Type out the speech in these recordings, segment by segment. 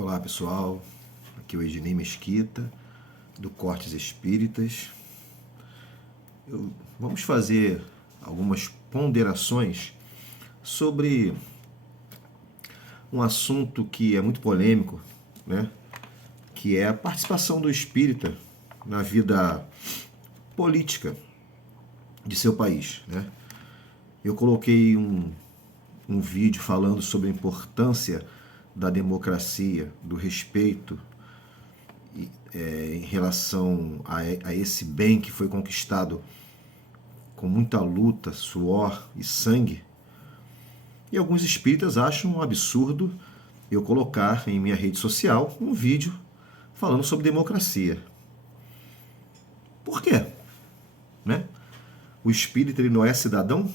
Olá pessoal, aqui é o Ednei Mesquita, do Cortes Espíritas. Vamos fazer algumas ponderações sobre um assunto que é muito polêmico, né? Que é a participação do espírita na vida política de seu país, né? Eu coloquei um vídeo falando sobre a importância da democracia, do respeito em relação a esse bem que foi conquistado com muita luta, suor e sangue. E alguns espíritas acham um absurdo eu colocar em minha rede social um vídeo falando sobre democracia. Por quê? Né? O espírita ele não é cidadão?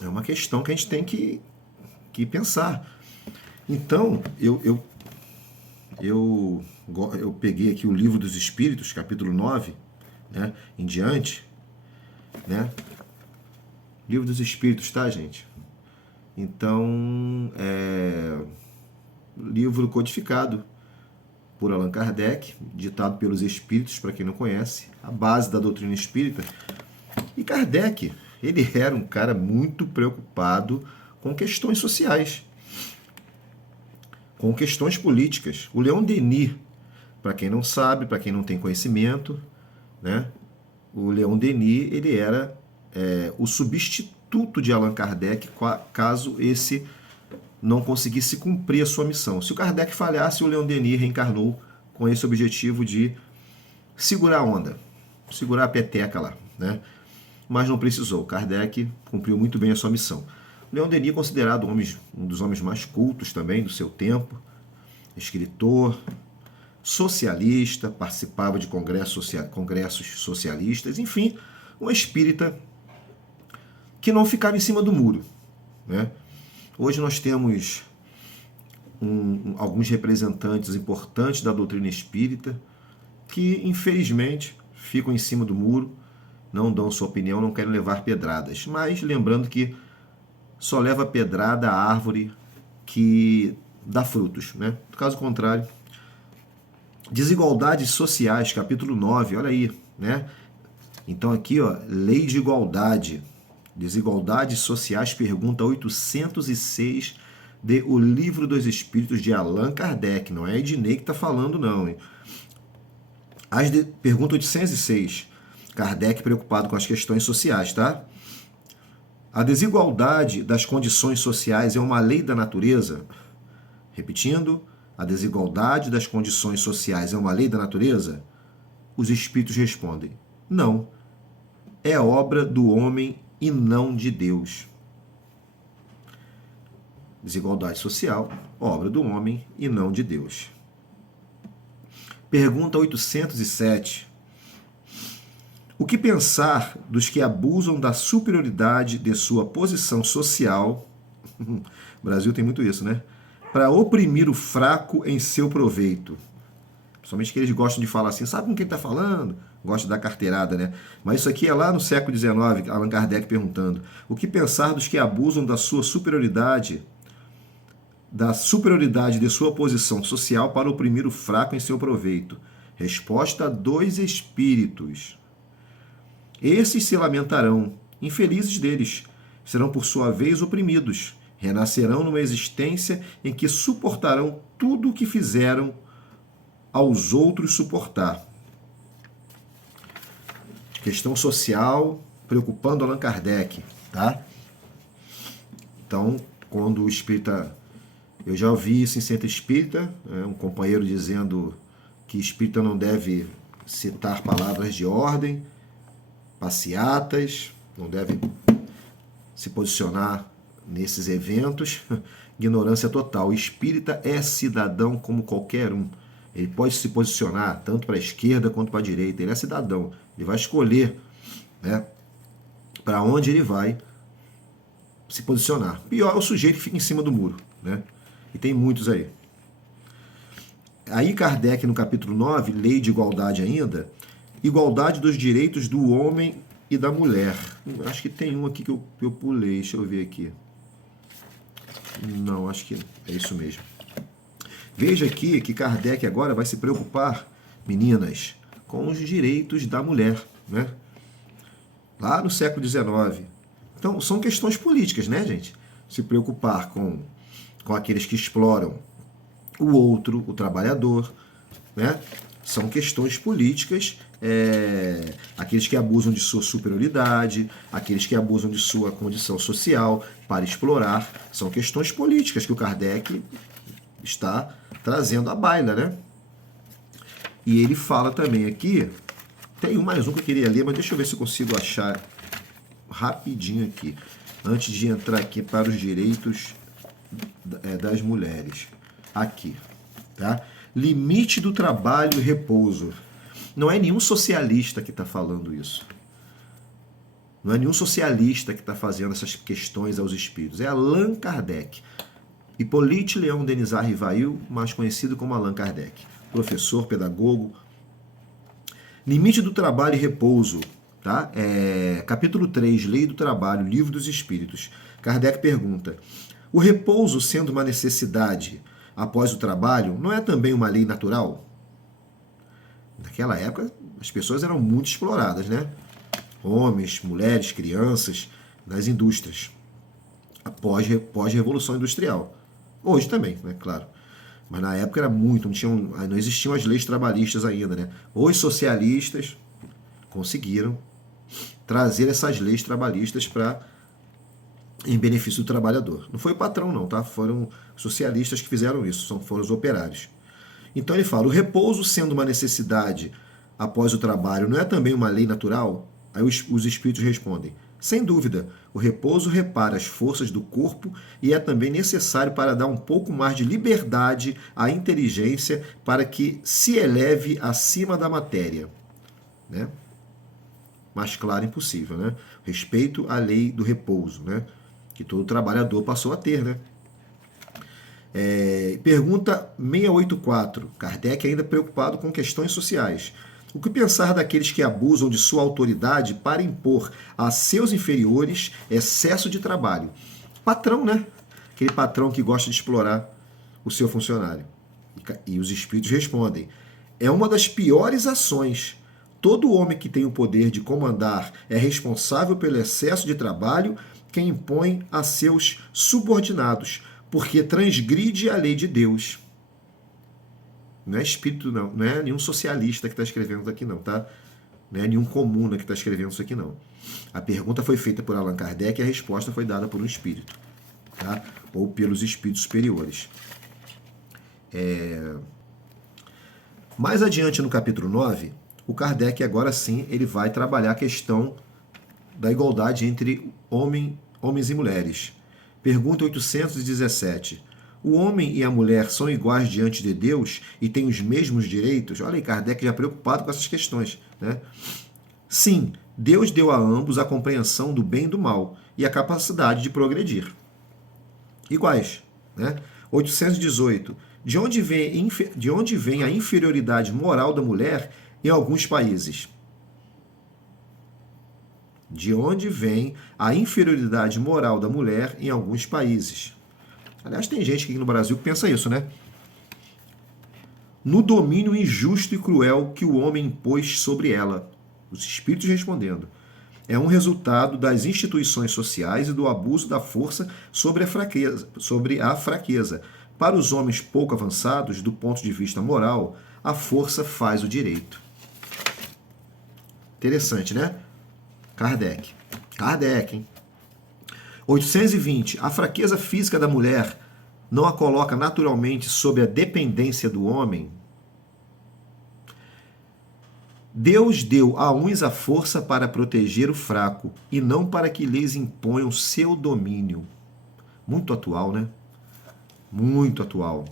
É uma questão que a gente tem que pensar. Então, eu peguei aqui o Livro dos Espíritos, capítulo 9, né, em diante, né? Livro dos Espíritos, tá, gente? Então, livro codificado por Allan Kardec, ditado pelos Espíritos, para quem não conhece, a base da doutrina espírita. E Kardec, ele era um cara muito preocupado com questões sociais, com questões políticas. O Leon Denis, para quem não sabe, para quem não tem conhecimento, né? O Leon Denis ele era o substituto de Allan Kardec caso esse não conseguisse cumprir a sua missão. Se o Kardec falhasse, o Leon Denis reencarnou com esse objetivo de segurar a onda, segurar a peteca lá, né? Mas não precisou. Kardec cumpriu muito bem a sua missão. Leon Denis é considerado um dos homens mais cultos também do seu tempo, escritor, socialista, participava de congressos socialistas, enfim, um espírita que não ficava em cima do muro, né? Hoje nós temos alguns representantes importantes da doutrina espírita que, infelizmente, ficam em cima do muro, não dão sua opinião, não querem levar pedradas. Mas lembrando que só leva pedrada a árvore que dá frutos, né? No caso contrário, Desigualdades Sociais, capítulo 9, olha aí, né? Então aqui, ó, Lei de Igualdade, Desigualdades Sociais, pergunta 806 de O Livro dos Espíritos de Allan Kardec, não é Ednei que está falando não, hein? Pergunta 806, Kardec preocupado com as questões sociais, tá? A desigualdade das condições sociais é uma lei da natureza? Repetindo, a desigualdade das condições sociais é uma lei da natureza? Os espíritos respondem, não. É obra do homem e não de Deus. Desigualdade social, obra do homem e não de Deus. Pergunta 807. O que pensar dos que abusam da superioridade de sua posição social? O Brasil tem muito isso, né? Para oprimir o fraco em seu proveito. Principalmente que eles gostam de falar assim, sabe com quem está falando? Gosta da carteirada, né? Mas isso aqui é lá no século XIX, Allan Kardec perguntando, o que pensar dos que abusam da sua superioridade de sua posição social para oprimir o fraco em seu proveito? Resposta: dois espíritos. Esses se lamentarão, infelizes deles, serão por sua vez oprimidos, renascerão numa existência em que suportarão tudo o que fizeram aos outros suportar. Questão social preocupando Allan Kardec, tá? Então, quando o espírita... Eu já ouvi isso em centro espírita, um companheiro dizendo que espírita não deve citar palavras de ordem, passeatas, não deve se posicionar nesses eventos. Ignorância total. O espírita é cidadão como qualquer um. Ele pode se posicionar tanto para a esquerda quanto para a direita. Ele é cidadão. Ele vai escolher, né, para onde ele vai se posicionar. Pior é o sujeito que fica em cima do muro, né? E tem muitos aí. Aí Kardec, no capítulo 9, Lei de Igualdade ainda, igualdade dos direitos do homem e da mulher. Acho que tem um aqui que eu pulei, deixa eu ver aqui. Não, acho que é isso mesmo. Veja aqui que Kardec agora vai se preocupar, meninas, com os direitos da mulher, né? Lá no século XIX. Então, são questões políticas, né, gente? Se preocupar com aqueles que exploram o outro, o trabalhador, né? São questões políticas, aqueles que abusam de sua superioridade, aqueles que abusam de sua condição social para explorar, são questões políticas que o Kardec está trazendo à baila, né? E ele fala também aqui, tem mais um que eu queria ler, mas deixa eu ver se eu consigo achar rapidinho aqui, antes de entrar aqui para os direitos das mulheres. Aqui, tá? Limite do trabalho e repouso. Não é nenhum socialista que está falando isso. Não é nenhum socialista que está fazendo essas questões aos espíritos. É Allan Kardec. Hippolyte Léon Denisard Rivail, mais conhecido como Allan Kardec. Professor, pedagogo. Limite do trabalho e repouso. Tá? Capítulo 3, Lei do Trabalho, Livro dos Espíritos. Kardec pergunta: o repouso, sendo uma necessidade após o trabalho, não é também uma lei natural? Naquela época, as pessoas eram muito exploradas, né? Homens, mulheres, crianças, nas indústrias. Pós-revolução industrial. Hoje também, né? Claro. Mas na época era muito, não existiam as leis trabalhistas ainda, né? Os socialistas conseguiram trazer essas leis trabalhistas em benefício do trabalhador. Não foi o patrão, não, tá? Foram socialistas que fizeram isso, foram os operários. Então ele fala: o repouso, sendo uma necessidade após o trabalho, não é também uma lei natural? Aí os espíritos respondem: sem dúvida, o repouso repara as forças do corpo e é também necessário para dar um pouco mais de liberdade à inteligência para que se eleve acima da matéria. Né? Mais claro impossível, né? Respeito à lei do repouso, né? Que todo trabalhador passou a ter, né? Pergunta 684. Kardec ainda preocupado com questões sociais. O que pensar daqueles que abusam de sua autoridade para impor a seus inferiores excesso de trabalho? Patrão, né? Aquele patrão que gosta de explorar o seu funcionário. E os espíritos respondem: é uma das piores ações. Todo homem que tem o poder de comandar é responsável pelo excesso de trabalho que impõe a seus subordinados, porque transgride a lei de Deus. Não é espírito, não. Não é nenhum socialista que está escrevendo isso aqui, não, tá? Não é nenhum comuna que está escrevendo isso aqui, não. A pergunta foi feita por Allan Kardec e a resposta foi dada por um espírito, tá? Ou pelos espíritos superiores. Mais adiante no capítulo 9, o Kardec agora sim ele vai trabalhar a questão da igualdade entre homens e mulheres. Pergunta 817. O homem e a mulher são iguais diante de Deus e têm os mesmos direitos? Olha aí, Kardec já preocupado com essas questões, né? Sim, Deus deu a ambos a compreensão do bem e do mal e a capacidade de progredir. Iguais, né? 818. De onde vem a inferioridade moral da mulher em alguns países? De onde vem a inferioridade moral da mulher em alguns países? Aliás, tem gente aqui no Brasil que pensa isso, né? No domínio injusto e cruel que o homem impôs sobre ela. Os espíritos respondendo: é um resultado das instituições sociais e do abuso da força sobre a fraqueza. Para os homens pouco avançados, do ponto de vista moral, a força faz o direito. Interessante, né? Kardec, hein? 820. A fraqueza física da mulher não a coloca naturalmente sob a dependência do homem? Deus deu a uns a força para proteger o fraco e não para que lhes imponham seu domínio. Muito atual, né? Muito atual.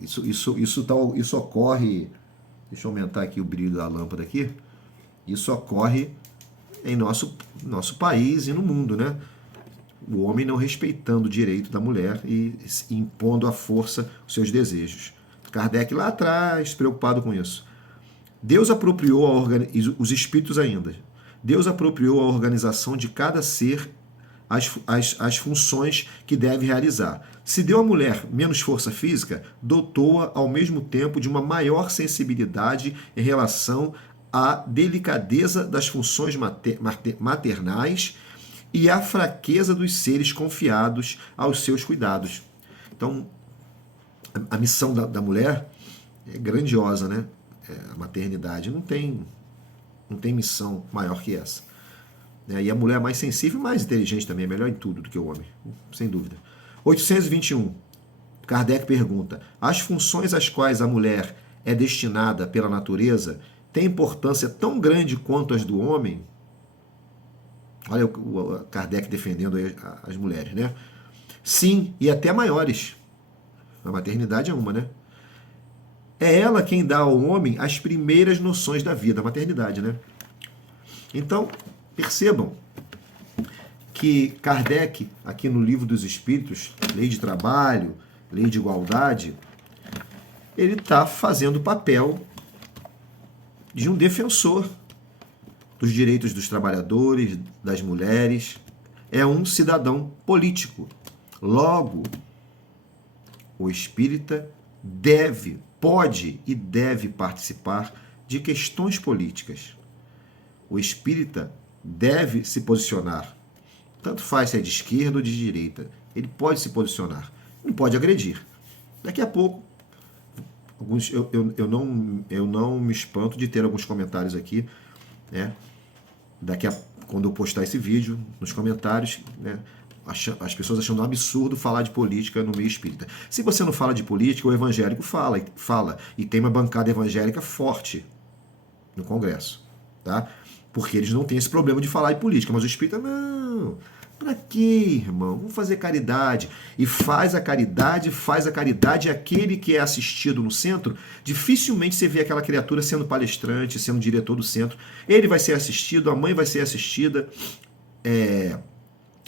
Isso ocorre... Deixa eu aumentar aqui o brilho da lâmpada aqui. Isso ocorre em nosso país e no mundo, né? O homem não respeitando o direito da mulher e impondo à força os seus desejos. Kardec lá atrás, preocupado com isso. Deus apropriou os espíritos ainda. Deus apropriou a organização de cada ser as funções que deve realizar. Se deu à mulher menos força física, dotou-a ao mesmo tempo de uma maior sensibilidade em relação à delicadeza das funções maternais e à fraqueza dos seres confiados aos seus cuidados. Então, a missão da mulher é grandiosa, né? A maternidade não tem missão maior que essa. E a mulher é mais sensível e mais inteligente também, é melhor em tudo do que o homem, sem dúvida. 821. Kardec pergunta: as funções às quais a mulher é destinada pela natureza têm importância tão grande quanto as do homem? Olha o Kardec defendendo as mulheres, né? Sim, e até maiores. A maternidade é uma, né? É ela quem dá ao homem as primeiras noções da vida, a maternidade, né? Então, percebam que Kardec, aqui no Livro dos Espíritos, Lei de Trabalho, Lei de Igualdade, ele está fazendo o papel de um defensor dos direitos dos trabalhadores, das mulheres. É um cidadão político. Logo, o espírita pode e deve participar de questões políticas. O espírita deve se posicionar. Tanto faz se é de esquerda ou de direita. Ele pode se posicionar. Não pode agredir. Daqui a pouco, eu não me espanto de ter alguns comentários aqui, né? Quando eu postar esse vídeo, nos comentários, né? As pessoas achando um absurdo falar de política no meio espírita. Se você não fala de política, o evangélico fala, e tem uma bancada evangélica forte no Congresso, tá? Porque eles não têm esse problema de falar de política, mas o espírita, não, pra quê, irmão? Vamos fazer caridade. E faz a caridade, aquele que é assistido no centro, dificilmente você vê aquela criatura sendo palestrante, sendo diretor do centro. Ele vai ser assistido, a mãe vai ser assistida,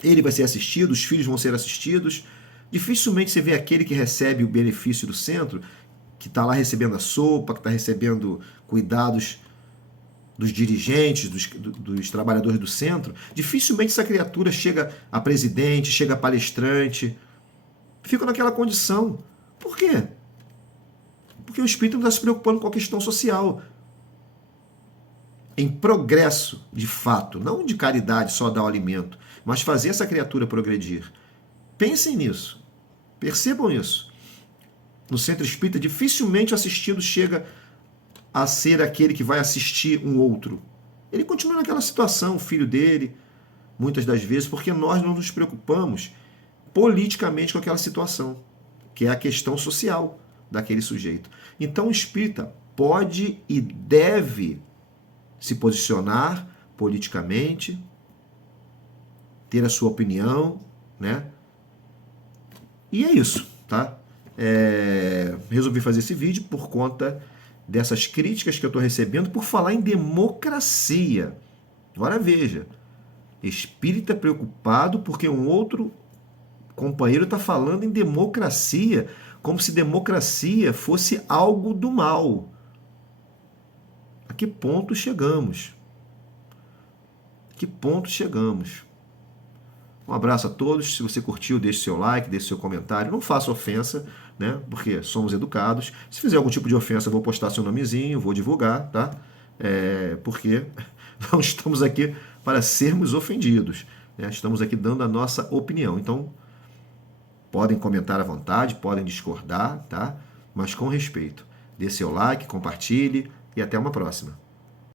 ele vai ser assistido, os filhos vão ser assistidos. Dificilmente você vê aquele que recebe o benefício do centro, que está lá recebendo a sopa, que está recebendo cuidados dos dirigentes, dos trabalhadores do centro. Dificilmente essa criatura chega a presidente, chega a palestrante. Fica naquela condição. Por quê? Porque o espírito não está se preocupando com a questão social. Em progresso, de fato, não de caridade, só dar o alimento, mas fazer essa criatura progredir. Pensem nisso. Percebam isso. No centro espírita, dificilmente o assistido chega a ser aquele que vai assistir um outro. Ele continua naquela situação, o filho dele, muitas das vezes, porque nós não nos preocupamos politicamente com aquela situação, que é a questão social daquele sujeito. Então o espírita pode e deve se posicionar politicamente, ter a sua opinião, né? E é isso, tá? Resolvi fazer esse vídeo por conta dessas críticas que eu estou recebendo por falar em democracia. Agora veja, espírita preocupado porque um outro companheiro está falando em democracia, como se democracia fosse algo do mal. A que ponto chegamos? Que ponto chegamos? Um abraço a todos. Se você curtiu, deixe seu like, deixe seu comentário. Não faça ofensa, né? Porque somos educados. Se fizer algum tipo de ofensa, eu vou postar seu nomezinho, vou divulgar, tá? Porque não estamos aqui para sermos ofendidos, né? Estamos aqui dando a nossa opinião. Então, podem comentar à vontade, podem discordar, tá? Mas com respeito. Dê seu like, compartilhe e até uma próxima.